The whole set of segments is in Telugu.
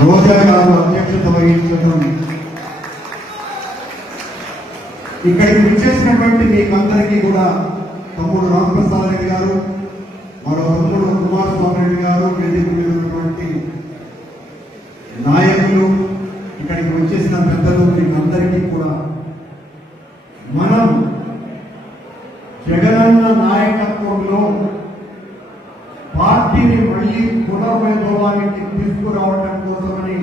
రోజా గారు అధ్యక్షత వహించడం, ఇక్కడికి విచ్చేసినటువంటి మీకందరికీ కూడా తమ్ముడు రామప్రసాద్ రెడ్డి గారు, మరో తమ్ముడు కుమారస్వామి రెడ్డి గారు, వేదిక మీద ఉన్నటువంటి నాయకులు, ఇక్కడికి వచ్చేసిన పెద్దలు, మీకందరికీ కూడా మనం జగనన్న నాయకత్వంలో పార్టీని మళ్లీ పునర్వైభవానికి తీసుకురావడం కోసమని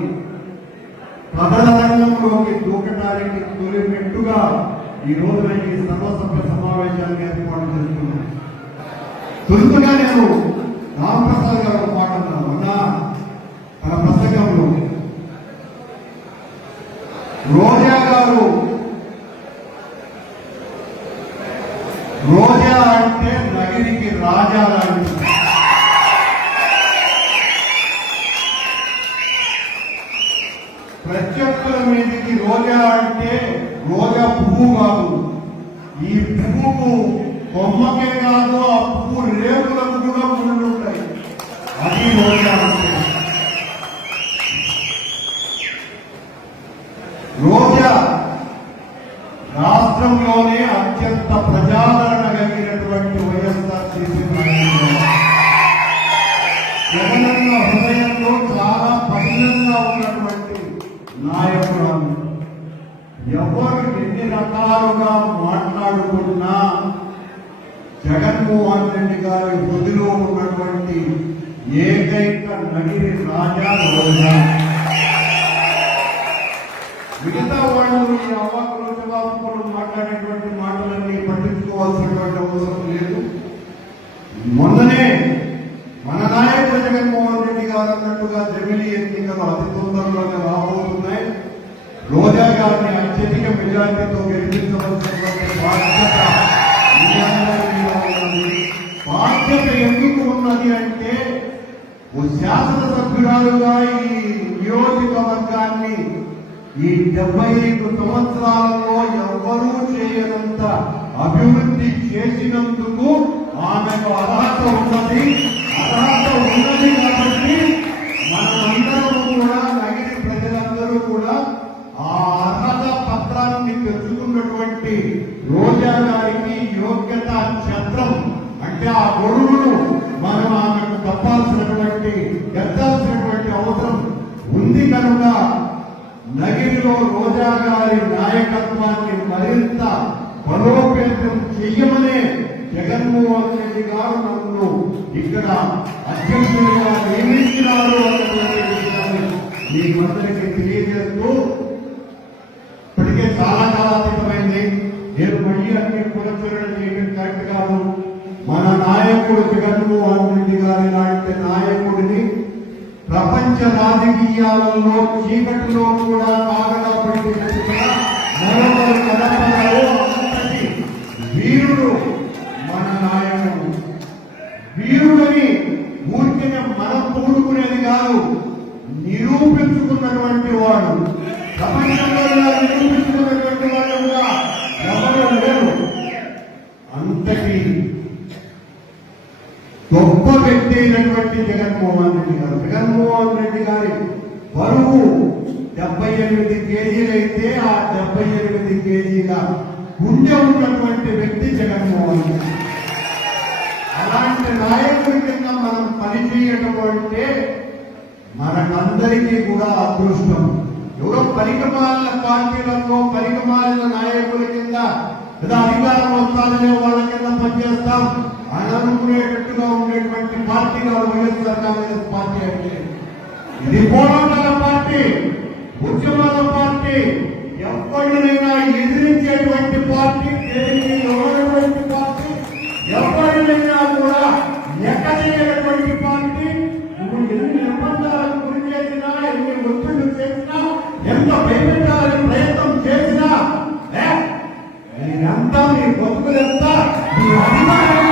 ప్రజల రంగంలోకి దూకటానికి తొలి మెట్టుగా ఈ రోజున ఈ సర్వసభ్య సమావేశాన్ని ఏర్పాటు చేస్తున్నాం. తొలుతగా నేను రామప్రసాద్ గారు మాట్లాడుతున్నాను అన్నా, తన ప్రసంగంలో రోజా గారు, రోజా అంటే నగిరికి రాజా లాంటి, ప్రత్యక్షల మీదకి రోజా అంటే రోజా పువ్వు కాదు, ఈ పువ్వుకు కొమ్మకే కాదు, ఆ పువ్వు రేపులకు కూడా ఉంటాయి. అది రోజా అంటే. రోజా రాష్ట్రంలోనే అత్యంత ప్రజాదరణ కలిగినటువంటి వైఎస్ఆర్సీపీ జగనన్న హృదయంలో చాలా పదిలంగా ఉన్నటువంటి నాయకురాలు. ఎవరు ఎన్ని రకాలుగా మాట్లాడుకున్నా జగన్మోహన్ రెడ్డి గారి హృదయలో ఉన్నటువంటి ఏకైక నగిరి రాజా రోజా. మిగతా వాళ్ళు ఈ అవాకులు జవాబులు మాట్లాడేటువంటి మాటలన్నీ పట్టించుకోవాల్సినటువంటి అవసరం లేదు. మొన్ననే మన నాయకుడు జగన్మోహన్ రెడ్డి గారు అన్నట్టుగా జమిలీ ఎన్నికలు అతి తొందరలోనే రాబోతున్నాయి. రోజా గారిని అత్యధిక మెజార్టీతో గెలిపించవలసినటువంటి బాధ్యత ఎందుకు ఉన్నది అంటే, ఓ శాసనసభ్యురాలుగా ఈ నియోజకవర్గాన్ని ఈ 75 సంవత్సరాలలో ఎవ్వరూ చేయనంత అభివృద్ధి చేసినందుకు ఆమెకు అర్హత ఉన్నది కాబట్టి మనందరూ కూడా, నగిరి ప్రజలందరూ కూడా ఆ అర్హత పత్రాన్ని తెచ్చుకున్నటువంటి రోజా గారికి యోగ్యత ఛత్రం అంటే ఆ గొడుగును మనం ఆమెకు తప్పాల్సినటువంటి ఎత్తాల్సినటువంటి అవసరం ఉంది. కనుక నగిరిలో రోజా గారి నాయకత్వాన్ని మరింత బలోపేతం చెయ్యమనే జగన్మోహన్ రెడ్డి గారు నన్ను ఇక్కడ అధ్యక్షుడిగా నియమించినారు అన్నటువంటి విషయాన్ని మీకందరికీ తెలియజేస్తూ, ఇప్పటికే చాలా అతీతమైంది. నేను మళ్ళీ అన్ని పునశ్చరణ చేయడం కరెక్ట్ కాదు. మన నాయకుడు జగన్మోహన్ రెడ్డి గారి లాంటి నాయకుడిని ప్రపంచ రాజకీయాలలో చీకటిలో కూడా కాగడా పడినట్టుగా మరొకరు కనపడరు. వీరుడు మన నాయకుడు. వీరుడని ఊరికే మనం కూడుకునేది కాదు, నిరూపించుకున్నటువంటి వాడు. ప్రపంచంలో నిరూపించుకున్నటువంటి వాడు కూడా ఎవరు లేరు. అంతటి గొప్ప వ్యక్తి అయినటువంటి జగన్మోహన్ రెడ్డి గారు. జగన్మోహన్ రెడ్డి గారి బరువు 78 కేజీలైతే ఆ 78 కేజీల గుండె ఉన్నటువంటి వ్యక్తి జగన్మోహన్ రెడ్డి. అలాంటి నాయకుడి కింద మనం పనిచేయటం అంటే మనకందరికీ కూడా అదృష్టం. ఎవరో పరికమాలిన పార్టీలలో పరికమాలిన నాయకుల కింద లేదా అధికారం వస్తారనే వాళ్ళ కింద పనిచేస్తాం అని అనుకునేటట్టుగా ఉండేటువంటి పార్టీ కాదు వైఎస్ఆర్ కాంగ్రెస్ పార్టీ. అంటే ఇది పోరాటాల పార్టీ, ఉద్యమాల పార్టీ, ఎవరినైనా ఎదిరించేటువంటి పార్టీ, ఎవరైనటువంటి పార్టీ, ఎవరినైనా కూడా ఎక్కడైనటువంటి పార్టీ. నువ్వు ఎన్ని నిర్బంధాలకు గురి చేసినా, ఎన్ని ఒత్తిళ్లు చేసినా, ఎంత భయపెట్టాలని ప్రయత్నం చేసినా, నేనంతా మీ బతుకులంతా మీ అభిమానం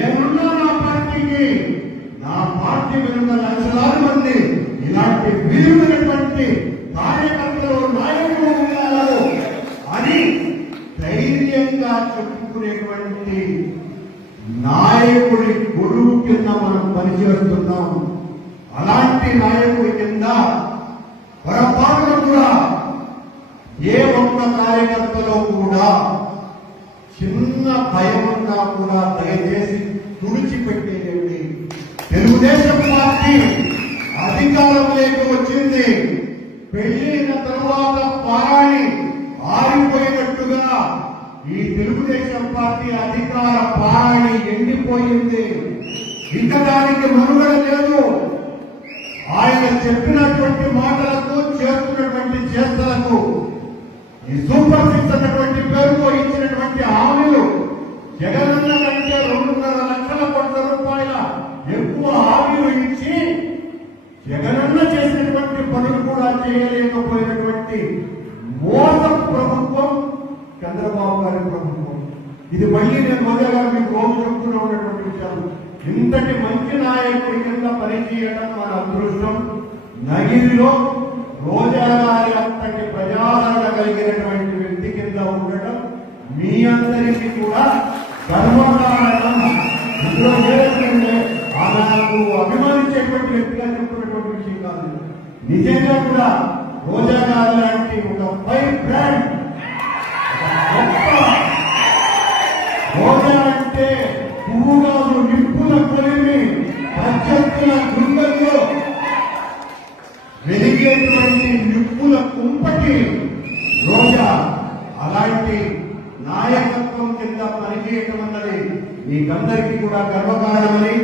ఏమున్నా నా పార్టీకి, నా పార్టీ విరుద్ధ లక్షలాది మంది ఇలాంటి వీరులైనటువంటి కార్యకర్తలు, నాయకులు ఉన్నారు అని ధైర్యంగా చెప్పుకునేటువంటి నాయకుడి గొడుగు కింద మనం పనిచేస్తున్నాం. పార్టీ నాయకుడి కింద పొరపాటున కూడా ఏ ఒక్క కార్యకర్తలో కూడా చిన్న భయం ఉన్నా కూడా దయచేసి తుడిచిపెట్టేయండి. తెలుగుదేశం పార్టీ అధికారంలోకి వచ్చింది. పెళ్లిన తరువాత పారాణి ఆరిపోయినట్టుగా ఈ తెలుగుదేశం పార్టీ అధికార పారాణి ఎండిపోయింది. ఇంకా దానికి మనుగడ లేదు. ఆయన చెప్పినటువంటి మాటలకు చేస్తున్నటువంటి చేష్టలకు ఈ సూపర్ సిక్స్ అన్నటువంటి పేరుతో ఇచ్చినటువంటి హామీలు జగనన్న కంటే 2.5 లక్షల కోట్ల రూపాయల ఎక్కువ హామీలు ఇచ్చి జగనన్న చేసినటువంటి పనులు కూడా చేయలేకపోయినటువంటి మోస ప్రభుత్వం చంద్రబాబు గారి ప్రభుత్వం. ఇది మళ్ళీ నేను మొదలుగా మీకు రోజు చెప్తూనే ఉన్నటువంటి విషయాలు. ఇంతటి మంచి నాయకుడి కింద పనిచేయడం మన అదృష్టం. నగిరిలో రోజా గారి అంతటి ప్రజాదరణ కలిగినటువంటి వ్యక్తి కింద ఉండటం మీ అందరికీ కూడా గర్వకారణం. ఇందులో ఏదంటే నాకు అభిమానించేటువంటి వ్యక్తిగా చెప్తున్నటువంటి విషయం కాదు. నిజంగా కూడా రోజా గారు లాంటి ఒక ఫైర్ బ్రాండ్, రోజా అంటే పువ్వుగాదు నిప్పుల కొలిమి ప్రత్యర్థుల గుండెల్లో వెలిగేటువంటి నిప్పుల కుంపటి రోజా. అలాంటి నాయకత్వం కింద పనిచేయటం అన్నది మీకందరికీ కూడా గర్వకారణమని,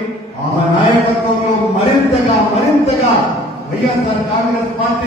ఆమె నాయకత్వంలో మరింతగా వైఎస్ఆర్ కాంగ్రెస్ పార్టీ